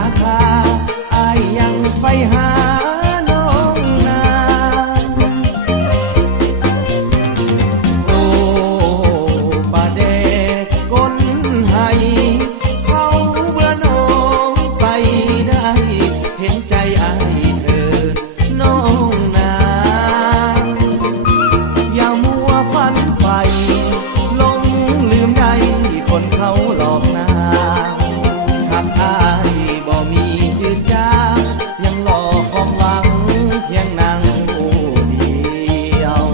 ราคาอายยังใฝ่หาน้องนางโอ้ปาเดก้นให้เขาเบื่อน้องไปได้เห็นใจอายเธอน้องนางอย่ามัวฝันใฝ่หลงลืมใดคนเขาหลอกนางหากอายบ่มีจืดจางยังหลอกความหวังเพียงนางผู้เดียว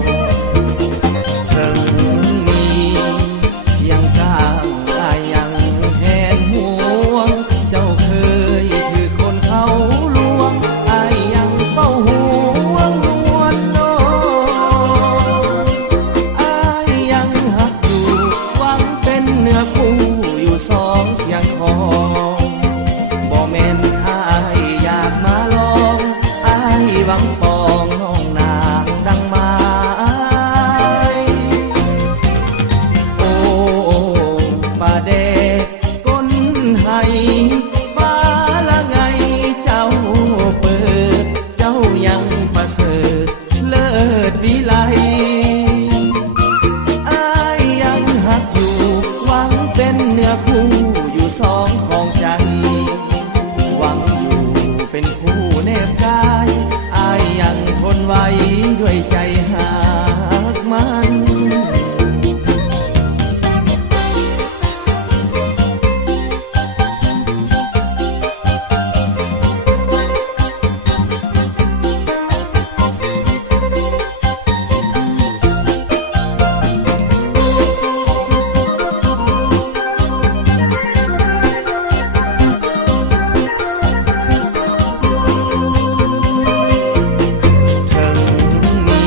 ถึงมีเพียงก้างอายยังแหนห่วงเจ้าเคยถือคนเขาลวงอายยังเฝ้าห่วงนวลโลอายยังหักอยู่หวังเป็นเนื้อคู่อยู่สองอย่างของบ่แม่นอายอยากมาลองอายหวังปองน้องนางดังไม้โอ้ปาเดก้นให้ฟ้าละไงเจ้าเปิดเจ้ายังประเสริฐเลิศวิไลอายยังหักอยู่หวังเป็นเนื้อคู่อยู่สองของใจหวังอยู่เป็นคู่แนบกายอายยังทนไว้ด้วยใจหักมัน ถึงมี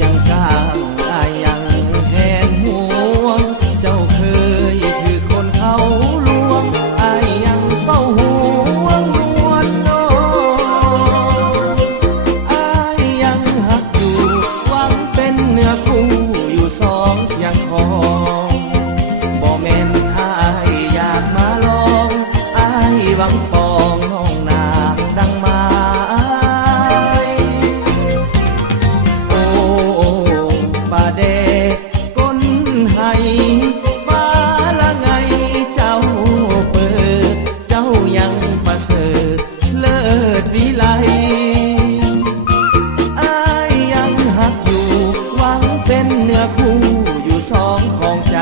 ยังก้างอายยังแหนห่วงเจ้าเคยถือคนเขาลวงอายยังเฝ้าห่วงนวลโลอายยังหักอยู่หวังเป็นเนื้อคู่อยู่สองอย่างของบ่แม่นอายอยากมาลองอายหวังปองน้องนางดังไม้โอ้ปาเดก้นให้ฟ้าละไงเจ้าเปิดเจ้ายังประเสริฐเลิศวิไลอายยังหักอยู่หวังเป็นเนื้อคู่อยู่สองของใจ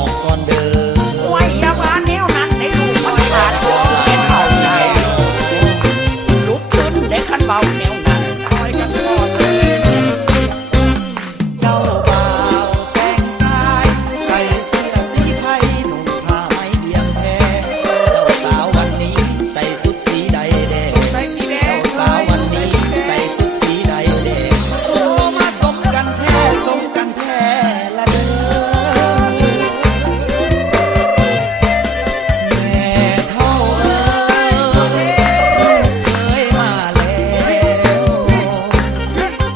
อกก่อนเดิน ไว้ยามาแนวนั้นในลูกมันขาดตัวเป็นเบาใจลุกขึ้นได้ขันเบาแนวนั้นคอยกันก่อนเลย เจ้าบ่าวแต่งกายใส่เสื้อสีไทยนุ่งผ้าไหมเบียงแพรเจ้าสาววันนี้ใส่สุดสีใดแดง ใส่สีแด เจ้าง สาววันนี้ใส่สุดสีใดแดงโอ้มาสมกันแท้สมกันแท้ละเด้อแม่เท่าเอ้ยเคยมาแล้ว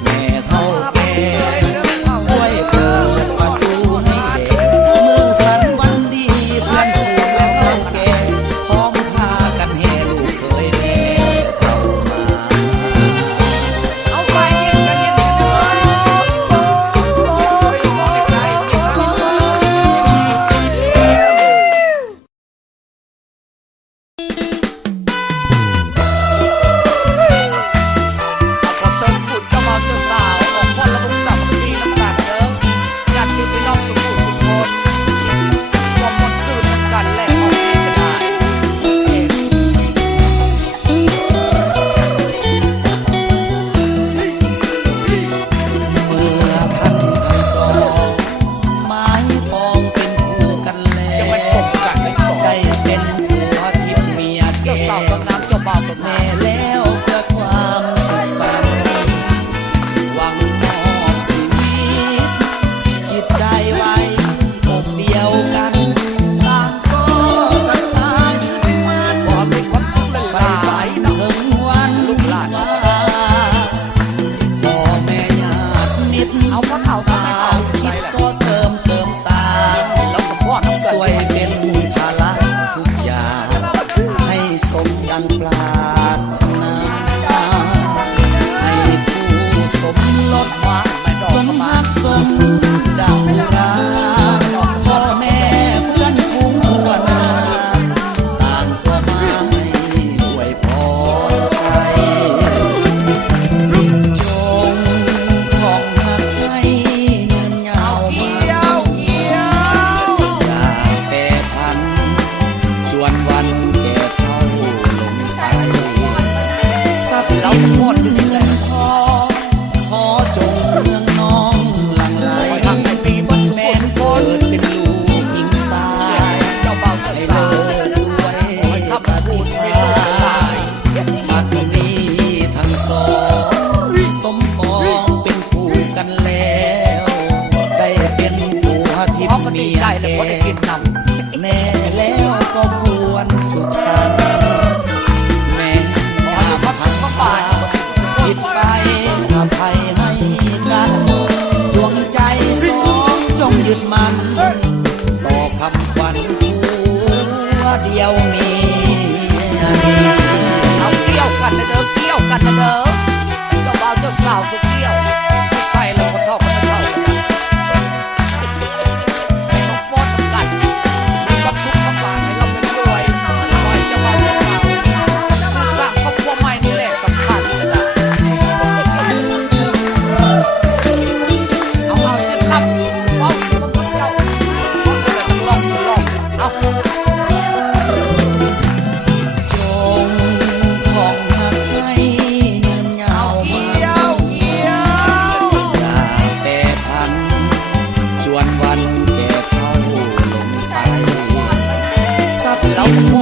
แม่เท่าแก่ช่วยเปิดประตูให้เด็กมือสั่นวันดีเพื่อนสู่สาวแก่พร้อมพากันแห่ลูกเคยแม่เท่ามา เอาไปเย็นกันเย็นกันเลย พอเสริมบุญเจ้าบ่าวเจ้าสาวออกพรระบุสามัคคีน้ำตาลเด้อญาติพี่น้องสุขุสุขคนรวมมนต์ซื่อน้ำกันและออกดีก็ได้เสก เมื่อพันคำสองไม้ปองเป็นคู่กันแล้ จะ ว เป็นสมกันในสอง ใจเป็นผัวทิพย์เมียแก่ เจ้าสาวกับน้ำเจ้าบ่าวกับ แม่ น้ำ แล้วเพื่อความสุขสันต์หวังมอบชีวิตจิตใจไว้อกเดียวกันต่างก็ศรัทธายึดมั่น ความเป็นความสุขเลย ไป ล่ะ ไปถึงวัน ลูกหลาน ว่าพ่อแม่ญาติมิตร เอาพ่อเฒ่าก็ไม่เฒ่า คิ ใส่ ด แหละ ก็เติมเสริมสร้าง แล้วกับพ่อน้ำ ส กัน วยเป็นภาระทุกอย่างให้สมดังปรารถนาให้คู่สมรสมาสมฮักสมดังราพ่อแม่เพื่อนฝูงทั่วหน้าต่างก็มาให้อวยพรใส่ จงของหักให้เงินยาวมา อย่าแปรพันจวนวันแก่เท่าลงไปทรัพย์สินหมดเงินทองขอจงเมืองน้องหลังไหล ทำให้ปีบัดสุ แม่ ข น สุข เกิดเป็นลูกหญิงสา เสียเจ้าบ่าวเจ้า ให้ สา เลิ ว ศด้วย ให้ทำบุญให้ลูกหลาน บัดนี้ทั้งสองสมปองเป็นคู่กันแล้วได้เป็นผัวที่ เพราะมัน เมี ดี ย ใจเลย แก่ เพราะได้กินน้ำ แน่แล้วก็ควรสุขสันต์แม่ยาม ความ พั สุ น ขความ ผ่า บาน ผิดไปอภัยให้กันดวงใจสองจงยึดมันต่อคำขวัญผัวเดียวมี เอาเกี่ยวกันนะเด้อเกี่ยวกันนะเด้อเจ้าบ่าวเจ้าสาวก็เกี่ยวที่ใส่แล้วก็เท่ากันไม่เท่ากันนะต้องฟ้อนกันมีความสุขความบานให้เราเป็นรวยรวยเจ้าบ่าวเจ้าสาวสร้างครอบครัวใหม่นี่แหละสำคัญเลยนะเอาสิครับว้าวเจ้าต้องลองสิลองเอา จงของหักให้เงินยาวมา อย่าแปรพันจวนวันแก่เท่าลงไปทรัพย์สินหม